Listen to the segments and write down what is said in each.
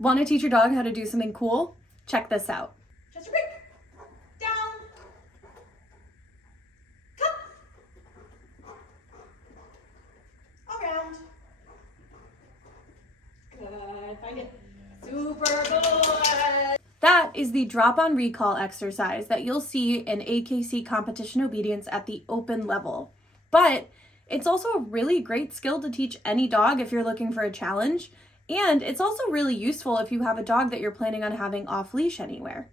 Want to teach your dog how to do something cool? Check this out. Chester break. Down. Come. Around. Good. Find it. Super good. That is the drop-on recall exercise that you'll see in AKC competition obedience at the open level. But it's also a really great skill to teach any dog if you're looking for a challenge. And it's also really useful if you have a dog that you're planning on having off leash anywhere.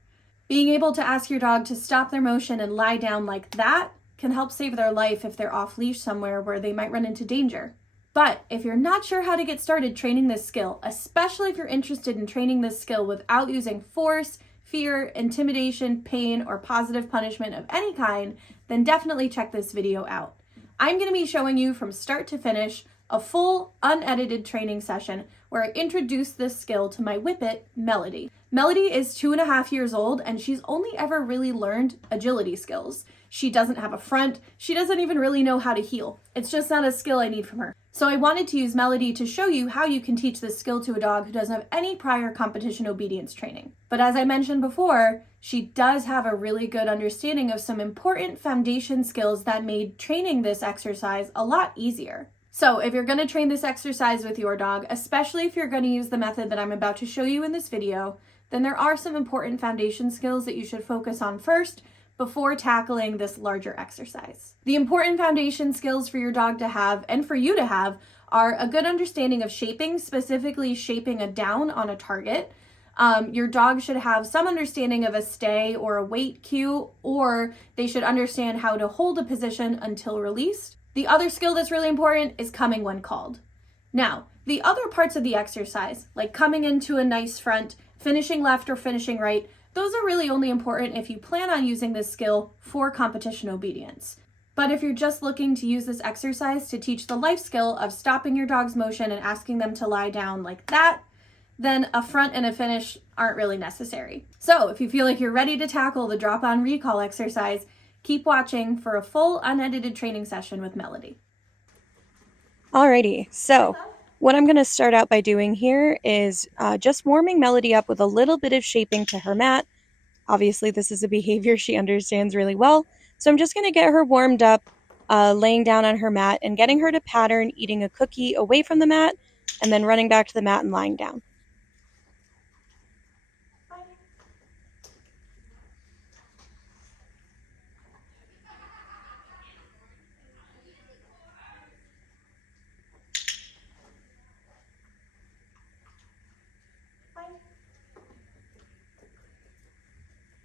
Being able to ask your dog to stop their motion and lie down like that can help save their life if they're off leash somewhere where they might run into danger. But if you're not sure how to get started training this skill, especially if you're interested in training this skill without using force, fear, intimidation, pain, or positive punishment of any kind, then definitely check this video out. I'm going to be showing you from start to finish a full, unedited training session where I introduce this skill to my whippet, Melody. Melody is 2.5 years old and she's only ever really learned agility skills. She doesn't have a front, she doesn't even really know how to heel. It's just not a skill I need from her. So I wanted to use Melody to show you how you can teach this skill to a dog who doesn't have any prior competition obedience training. But as I mentioned before, she does have a really good understanding of some important foundation skills that made training this exercise a lot easier. So if you're going to train this exercise with your dog, especially if you're going to use the method that I'm about to show you in this video, then there are some important foundation skills that you should focus on first before tackling this larger exercise. The important foundation skills for your dog to have and for you to have are a good understanding of shaping, specifically shaping a down on a target. Your dog should have some understanding of a stay or a wait cue, or they should understand how to hold a position until released. The other skill that's really important is coming when called. Now, the other parts of the exercise, like coming into a nice front, finishing left or finishing right, those are really only important if you plan on using this skill for competition obedience. But if you're just looking to use this exercise to teach the life skill of stopping your dog's motion and asking them to lie down like that, then a front and a finish aren't really necessary. So if you feel like you're ready to tackle the drop-on recall exercise, keep watching for a full unedited training session with Melody. Alrighty, so what I'm going to start out by doing here is just warming Melody up with a little bit of shaping to her mat. Obviously, this is a behavior she understands really well, so I'm just going to get her warmed up, laying down on her mat and getting her to pattern eating a cookie away from the mat and then running back to the mat and lying down.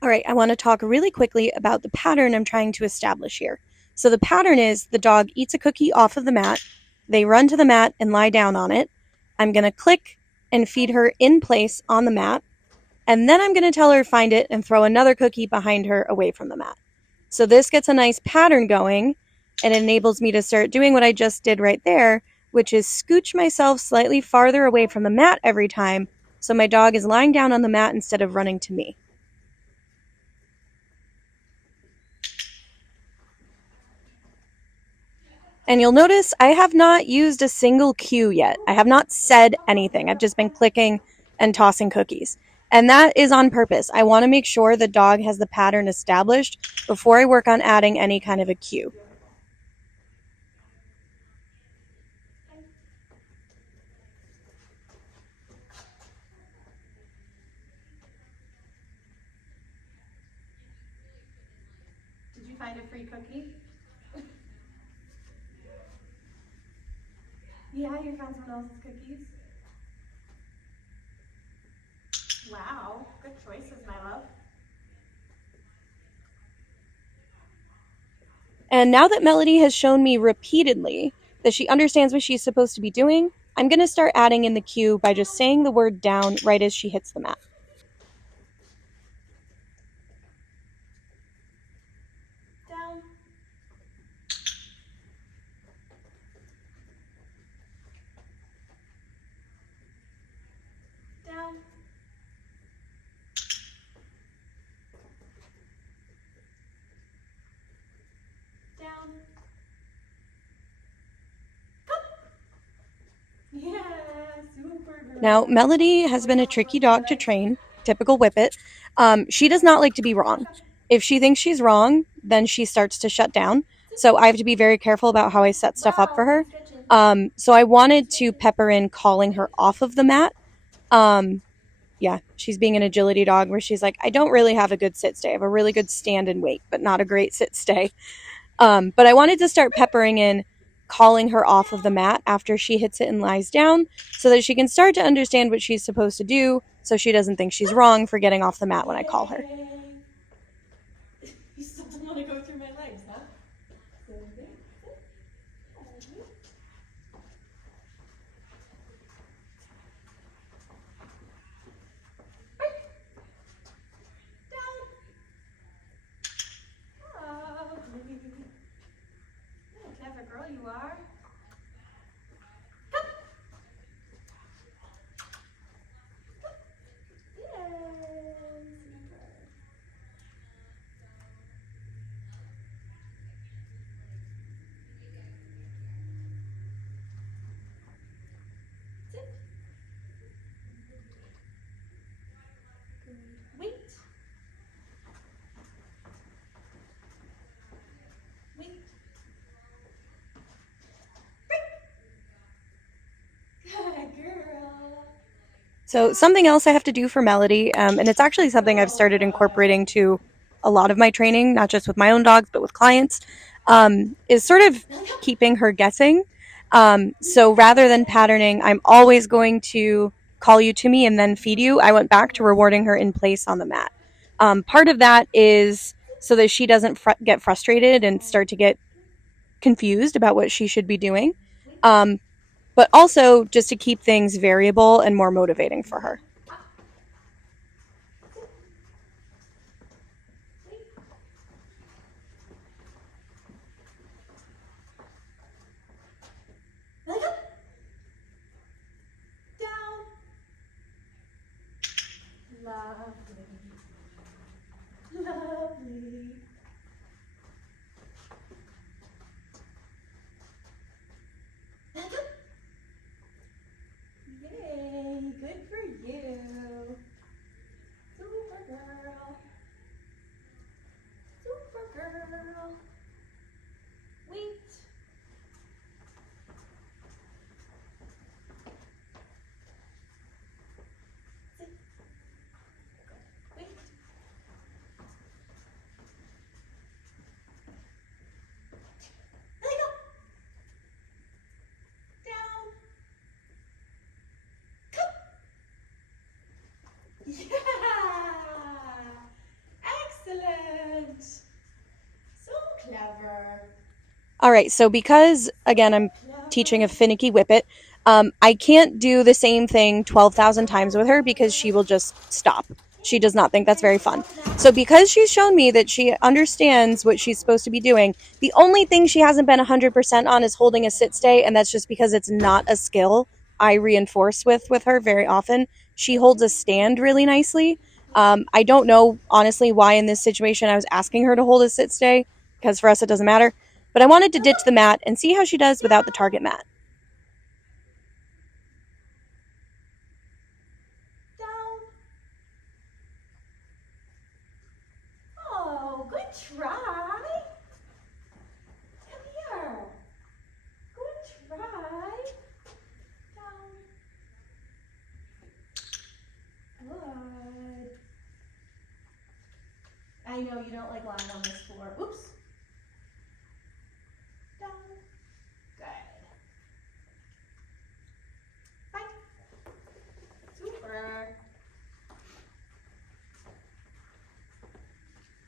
All right, I want to talk really quickly about the pattern I'm trying to establish here. So the pattern is the dog eats a cookie off of the mat, they run to the mat and lie down on it. I'm going to click and feed her in place on the mat, and then I'm going to tell her find it and throw another cookie behind her away from the mat. So this gets a nice pattern going and enables me to start doing what I just did right there, which is scooch myself slightly farther away from the mat every time so my dog is lying down on the mat instead of running to me. And you'll notice I have not used a single cue yet. I have not said anything. I've just been clicking and tossing cookies. And that is on purpose. I want to make sure the dog has the pattern established before I work on adding any kind of a cue. Did you find a free cookie? Yeah, you found someone else's cookies? Wow, good choices, my love. And now that Melody has shown me repeatedly that she understands what she's supposed to be doing, I'm going to start adding in the cue by just saying the word down right as she hits the mat. Down. Down. Down. Come. Yeah, super Now, Melody has been a tricky dog to train, typical Whippet. She does not like to be wrong. If she thinks she's wrong, then she starts to shut down. So I have to be very careful about how I set stuff up for her. So I wanted to pepper in calling her off of the mat. Yeah, she's being an agility dog where she's like, I don't really have a good sit stay. I have a really good stand and wait, but not a great sit stay. But I wanted to start peppering in calling her off of the mat after she hits it and lies down so that she can start to understand what she's supposed to do so she doesn't think she's wrong for getting off the mat when I call her. You still don't want to go through my legs, huh? Clever girl you are. Wait. Wait. Good girl. So something else I have to do for Melody, and it's actually something I've started incorporating to a lot of my training, not just with my own dogs, but with clients, is sort of keeping her guessing. So rather than patterning, I'm always going to call you to me and then feed you. I went back to rewarding her in place on the mat. Part of that is so that she doesn't get frustrated and start to get confused about what she should be doing. But also just to keep things variable and more motivating for her. Down. Lovely. Lovely. Yay, good for you. Super girl. Super girl. Wait. Sit. Wait. Let it go. Down. Come. Yeah. Excellent. So clever. All right, so because, again, I'm teaching a finicky Whippet, I can't do the same thing 12,000 times with her because she will just stop. She does not think that's very fun. So because she's shown me that she understands what she's supposed to be doing, the only thing she hasn't been 100% on is holding a sit stay, and that's just because it's not a skill I reinforce with her very often. She holds a stand really nicely. I don't know, honestly, why in this situation I was asking her to hold a sit stay, because for us it doesn't matter. But I wanted to ditch the mat and see how she does without the target mat. Down. Oh, good try. Come here. Good try. Down. Good. I know you don't like lying on this floor. Oops. Down. Good. Bye. Super.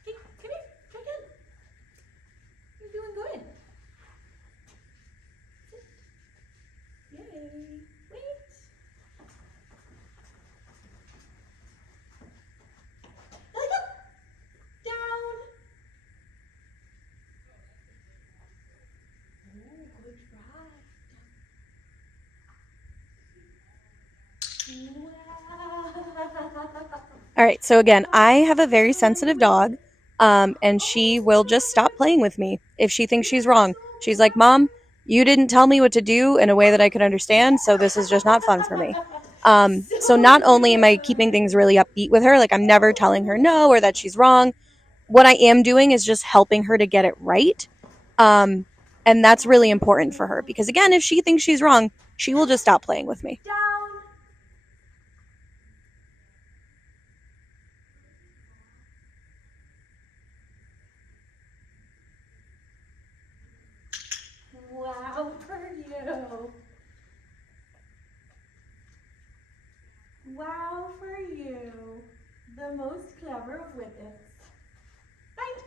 Hey, come here. Try again. You're doing good. Sit. Yay. Wait. Let it go. Down. Oh, good try. Wow. All right, so again, I have a very sensitive dog, and she will just stop playing with me if she thinks she's wrong. She's like, Mom, you didn't tell me what to do in a way that I could understand, so this is just not fun for me. So not only am I keeping things really upbeat with her, like I'm never telling her no or that she's wrong. What I am doing is just helping her to get it right. Um, and that's really important for her because, again, if she thinks she's wrong, she will just stop playing with me. Down. Wow for you. Wow for you. The most clever of whippets. Bye.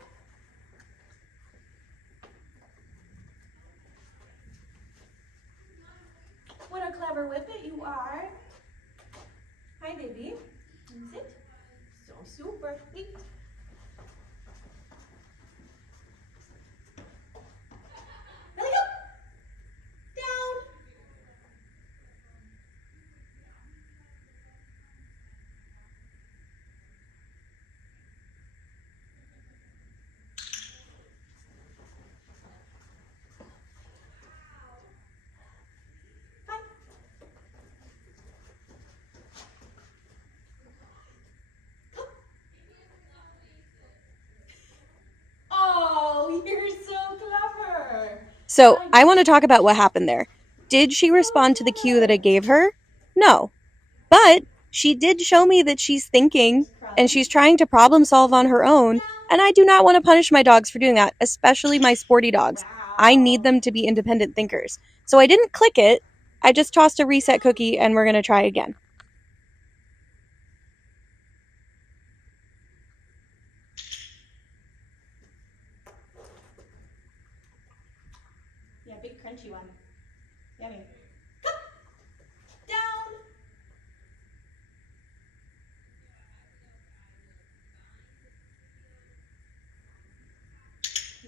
What a clever whippet you are. Hi, baby. Sit. So super. Eat. Let it go. Down. Bye. Oh, you're so clever. So I want to talk about what happened there. Did she respond to the cue that I gave her? No. But she did show me that she's thinking and she's trying to problem solve on her own. And I do not want to punish my dogs for doing that, especially my sporty dogs. I need them to be independent thinkers. So I didn't click it. I just tossed a reset cookie and we're going to try again. Yeah, big crunchy one. Yummy. Come. Down.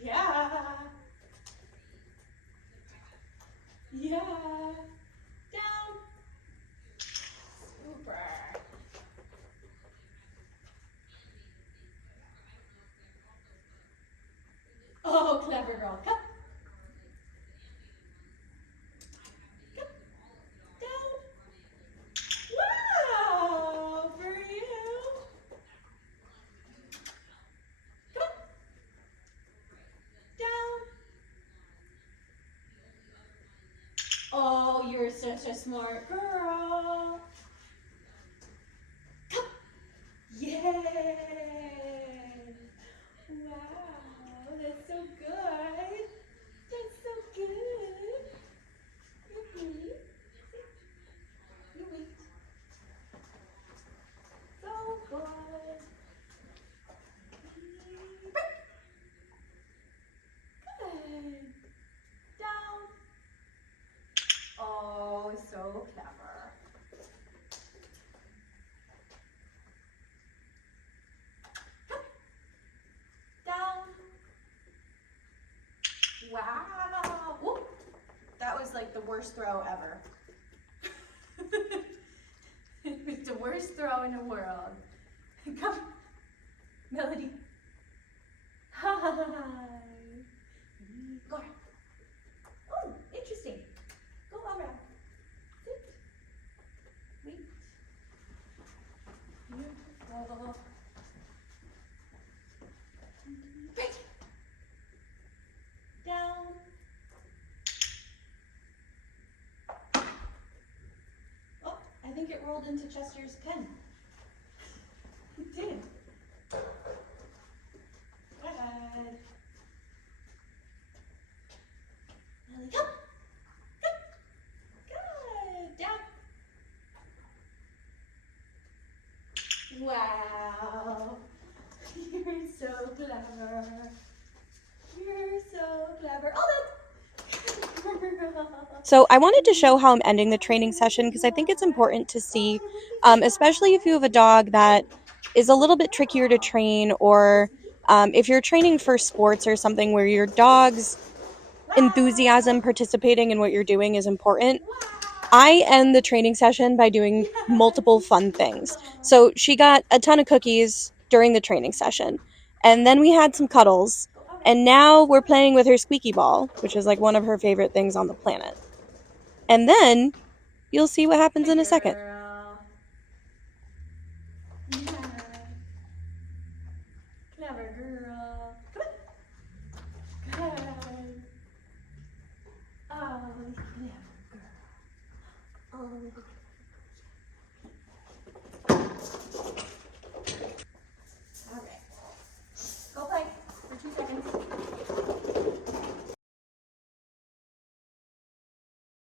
Yeah. Yeah. Down. Super. Oh, clever girl. Come. Come. Down. Wow, for you. Come on. Down. Oh, you're such a smart girl. Come. Yay. Wow, that's so good. That's so good. Yippee. You wait. So good. Good. Down. Oh, so clever. Down. Wow. Whoop. That was like the worst throw ever. It was the worst throw in the world. Come, Melody. Hi. Go around. Oh, interesting. Go around. Sit. Wait. Beautiful. Right. Down. Oh, I think it rolled into Chester's pen. It did. Good. Nelly, come. Come. Good. Down. Wow. You're so clever. You're so clever. Oh, that's So I wanted to show how I'm ending the training session because I think it's important to see, especially if you have a dog that is a little bit trickier to train, or if you're training for sports or something where your dog's enthusiasm participating in what you're doing is important. I end the training session by doing multiple fun things. So she got a ton of cookies during the training session, and then we had some cuddles, and now we're playing with her squeaky ball, which is like one of her favorite things on the planet. And then you'll see what happens in a second. Girl. clever girl. Come on. Good. Oh, clever girl. Oh,